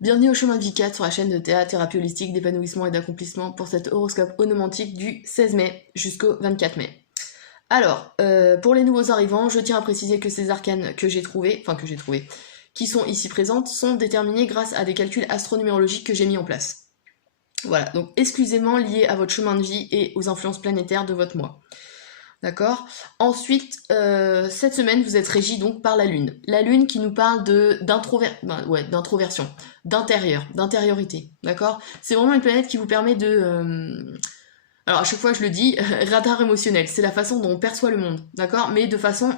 Bienvenue au chemin de vie 4 sur la chaîne de thérapie holistique, d'épanouissement et d'accomplissement pour cet horoscope onomantique du 16 mai jusqu'au 24 mai. Alors, pour les nouveaux arrivants, je tiens à préciser que ces arcanes que j'ai trouvées, qui sont ici présentes, sont déterminées grâce à des calculs astronumérologiques que j'ai mis en place. Voilà, donc exclusivement liés à votre chemin de vie et aux influences planétaires de votre mois. D'accord. Ensuite, cette semaine, vous êtes régi donc par la Lune. La Lune qui nous parle d'introversion, d'intérieur, d'intériorité. D'accord. C'est vraiment une planète qui vous permet de... alors à chaque fois je le dis, radar émotionnel, c'est la façon dont on perçoit le monde, d'accord, mais de façon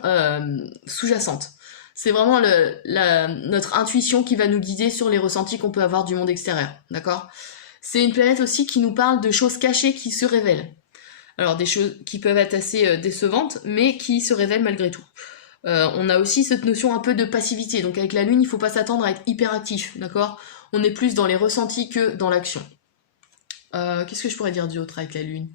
sous-jacente. C'est vraiment notre intuition qui va nous guider sur les ressentis qu'on peut avoir du monde extérieur, d'accord. C'est une planète aussi qui nous parle de choses cachées qui se révèlent. Alors des choses qui peuvent être assez décevantes, mais qui se révèlent malgré tout. On a aussi cette notion un peu de passivité, donc avec la Lune, il faut pas s'attendre à être hyper actif, d'accord. On est plus dans les ressentis que dans l'action. Qu'est-ce que je pourrais dire d'autre avec la Lune?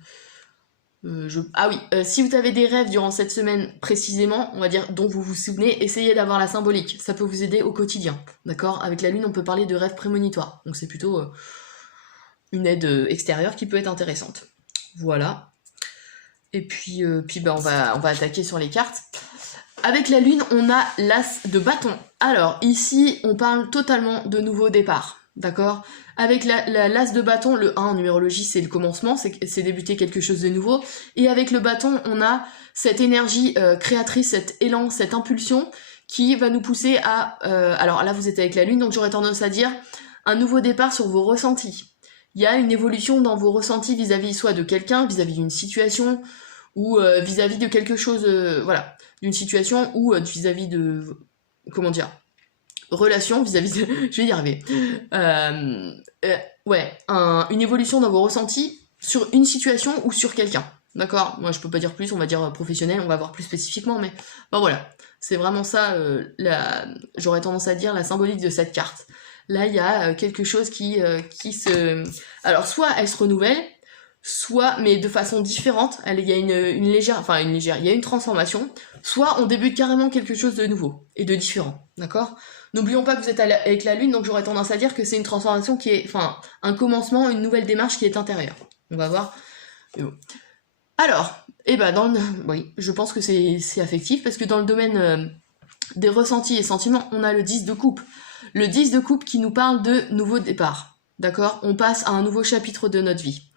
Ah oui, si vous avez des rêves durant cette semaine précisément, on va dire dont vous vous souvenez, essayez d'avoir la symbolique, ça peut vous aider au quotidien, d'accord. Avec la Lune, on peut parler de rêves prémonitoires, donc c'est plutôt une aide extérieure qui peut être intéressante. Voilà. Et puis on va attaquer sur les cartes. Avec la Lune, on a l'As de bâton. Alors, ici, on parle totalement de nouveau départ. D'accord. Avec l'As de bâton, le 1 en numérologie, c'est le commencement, c'est débuter quelque chose de nouveau. Et avec le bâton, on a cette énergie créatrice, cet élan, cette impulsion qui va nous pousser à... alors là, vous êtes avec la Lune, donc j'aurais tendance à dire un nouveau départ sur vos ressentis. Il y a une évolution dans vos ressentis vis-à-vis soit de quelqu'un, vis-à-vis d'une situation, ou vis-à-vis de quelque chose, voilà, d'une situation, ou vis-à-vis de, comment dire, relation, vis-à-vis de, je vais y arriver, ouais, une évolution dans vos ressentis sur une situation ou sur quelqu'un, d'accord. Moi je peux pas dire plus, on va dire professionnel, on va voir plus spécifiquement, mais bon voilà, c'est vraiment ça, j'aurais tendance à dire la symbolique de cette carte. Là, il y a quelque chose qui se... Alors, soit elle se renouvelle, soit, mais de façon différente, il y a une légère... Enfin, une légère... Il y a une transformation. Soit on débute carrément quelque chose de nouveau et de différent, d'accord. N'oublions pas que vous êtes avec la Lune, donc j'aurais tendance à dire que c'est une transformation qui est... Enfin, un commencement, une nouvelle démarche qui est intérieure. On va voir. Alors, oui, je pense que c'est affectif, parce que dans le domaine des ressentis et sentiments, on a le 10 de coupe. Le 10 de coupe qui nous parle de nouveau départ, d'accord. On passe à un nouveau chapitre de notre vie.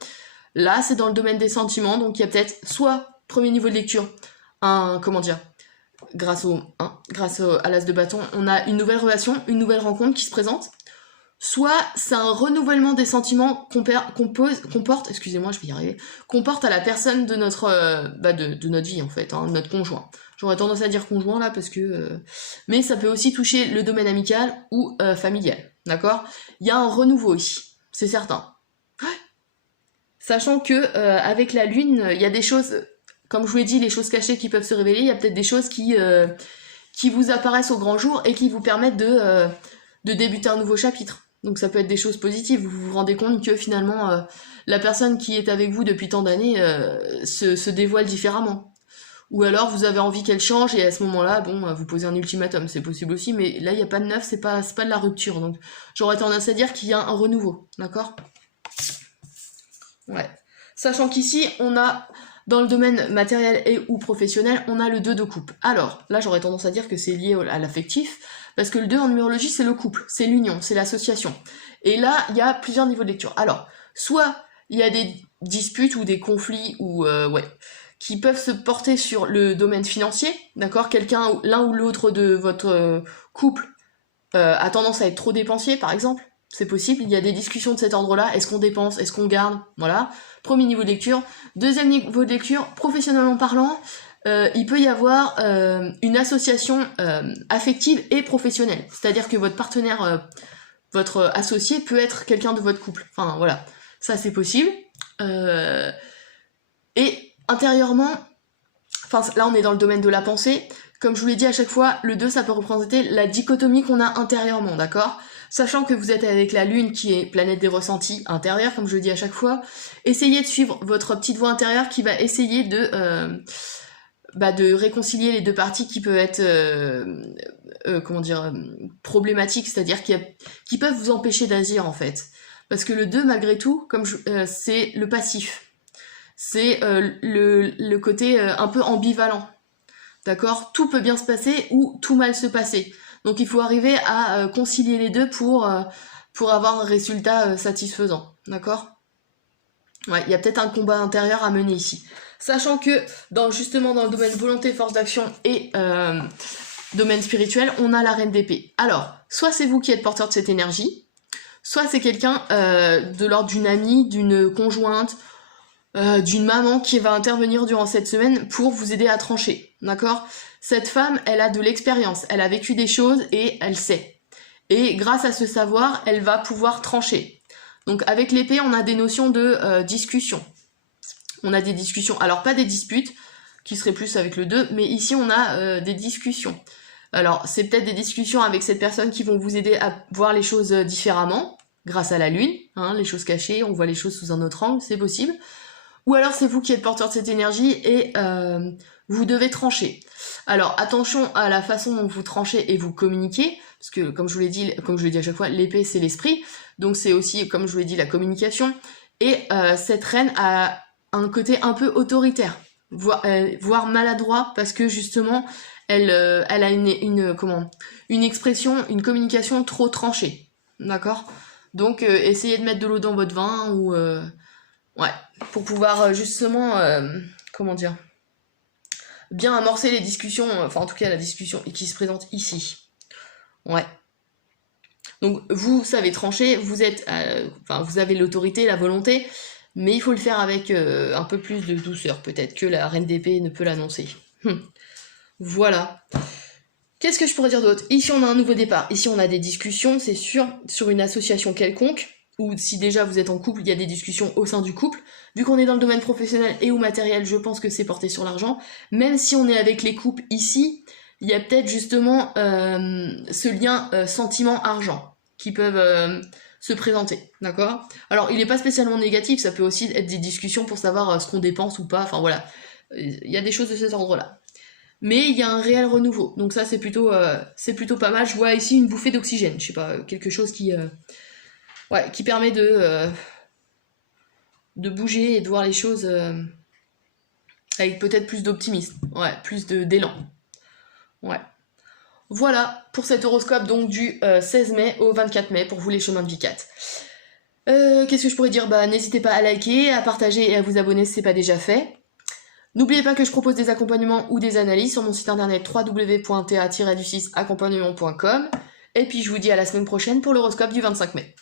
Là, c'est dans le domaine des sentiments, donc il y a peut-être soit, premier niveau de lecture, grâce à l'as de bâton, on a une nouvelle relation, une nouvelle rencontre qui se présente. Soit c'est un renouvellement des sentiments qu'on porte, excusez-moi, je vais y arriver, qu'on porte à la personne de notre, de notre vie en fait, hein, notre conjoint. J'aurais tendance à dire conjoint là parce que, mais ça peut aussi toucher le domaine amical ou familial, d'accord. Il y a un renouveau ici, c'est certain. Sachant que avec la Lune, il y a des choses, comme je vous l'ai dit, les choses cachées qui peuvent se révéler. Il y a peut-être des choses qui vous apparaissent au grand jour et qui vous permettent de débuter un nouveau chapitre. Donc ça peut être des choses positives, vous vous rendez compte que finalement la personne qui est avec vous depuis tant d'années se dévoile différemment. Ou alors vous avez envie qu'elle change et à ce moment-là, bon, vous posez un ultimatum, c'est possible aussi, mais là il n'y a pas de neuf, c'est pas de la rupture. Donc j'aurais tendance à dire qu'il y a un renouveau, d'accord. Ouais. Sachant qu'ici, on a, dans le domaine matériel et ou professionnel, on a le 2 de coupe. Alors, là j'aurais tendance à dire que c'est lié à l'affectif, parce que le 2 en numérologie, c'est le couple, c'est l'union, c'est l'association. Et là, il y a plusieurs niveaux de lecture. Alors, soit il y a des disputes ou des conflits ou qui peuvent se porter sur le domaine financier, d'accord. Quelqu'un, l'un ou l'autre de votre couple a tendance à être trop dépensier, par exemple. C'est possible, il y a des discussions de cet ordre-là. Est-ce qu'on dépense, est-ce qu'on garde? Voilà. Premier niveau de lecture. Deuxième niveau de lecture, professionnellement parlant, il peut y avoir une association affective et professionnelle. C'est-à-dire que votre partenaire, votre associé peut être quelqu'un de votre couple. Enfin, voilà. Ça, c'est possible. Et intérieurement, enfin, là, on est dans le domaine de la pensée. Comme je vous l'ai dit à chaque fois, le 2, ça peut représenter la dichotomie qu'on a intérieurement, d'accord? Sachant que vous êtes avec la Lune, qui est planète des ressentis intérieurs, comme je le dis à chaque fois, essayez de suivre votre petite voix intérieure qui va essayer de réconcilier les deux parties qui peuvent être comment dire, problématiques, c'est-à-dire qui peuvent vous empêcher d'agir en fait. Parce que le 2, malgré tout, c'est le passif. C'est le côté un peu ambivalent. D'accord? Tout peut bien se passer ou tout mal se passer. Donc il faut arriver à concilier les deux pour avoir un résultat satisfaisant. D'accord? Ouais, il y a peut-être un combat intérieur à mener ici. Sachant que justement dans le domaine volonté, force d'action et domaine spirituel, on a la reine d'épée. Alors, soit c'est vous qui êtes porteur de cette énergie, soit c'est quelqu'un de l'ordre d'une amie, d'une conjointe, d'une maman qui va intervenir durant cette semaine pour vous aider à trancher, d'accord? Cette femme, elle a de l'expérience, elle a vécu des choses et elle sait. Et grâce à ce savoir, elle va pouvoir trancher. Donc avec l'épée, on a des notions de discussion. On a des discussions, alors pas des disputes, qui seraient plus avec le 2, mais ici on a des discussions. Alors c'est peut-être des discussions avec cette personne qui vont vous aider à voir les choses différemment, grâce à la lune, hein, les choses cachées, on voit les choses sous un autre angle, c'est possible. Ou alors c'est vous qui êtes porteur de cette énergie et vous devez trancher. Alors attention à la façon dont vous tranchez et vous communiquez, parce que comme je vous l'ai dit à chaque fois, l'épée c'est l'esprit, donc c'est aussi, comme je vous l'ai dit, la communication. Et cette reine a un côté un peu autoritaire, voire maladroit, parce que justement, elle a une expression, une communication trop tranchée. D'accord? Donc essayez de mettre de l'eau dans votre vin ou... ouais, pour pouvoir justement, comment dire, bien amorcer les discussions, enfin en tout cas la discussion qui se présente ici. Ouais. Donc vous savez trancher, vous êtes, vous avez l'autorité, la volonté, mais il faut le faire avec un peu plus de douceur, peut-être que la reine d'épée ne peut l'annoncer. Voilà. Qu'est-ce que je pourrais dire d'autre? Ici on a un nouveau départ, ici on a des discussions, c'est sûr, sur une association quelconque, ou si déjà vous êtes en couple, il y a des discussions au sein du couple. Vu qu'on est dans le domaine professionnel et ou matériel, je pense que c'est porté sur l'argent. Même si on est avec les couples ici, il y a peut-être justement ce lien sentiment-argent qui peuvent se présenter, d'accord? Alors, il n'est pas spécialement négatif, ça peut aussi être des discussions pour savoir ce qu'on dépense ou pas, enfin voilà. Il y a des choses de cet ordre-là. Mais il y a un réel renouveau, donc ça c'est plutôt pas mal. Je vois ici une bouffée d'oxygène, je sais pas, quelque chose qui permet de bouger et de voir les choses avec peut-être plus d'optimisme, ouais, plus d'élan. Ouais. Voilà pour cet horoscope donc du 16 mai au 24 mai pour vous les chemins de vie 4. Qu'est-ce que je pourrais dire? N'hésitez pas à liker, à partager et à vous abonner si c'est pas déjà fait. N'oubliez pas que je propose des accompagnements ou des analyses sur mon site internet www.ta-accompagnement.com. Et puis je vous dis à la semaine prochaine pour l'horoscope du 25 mai.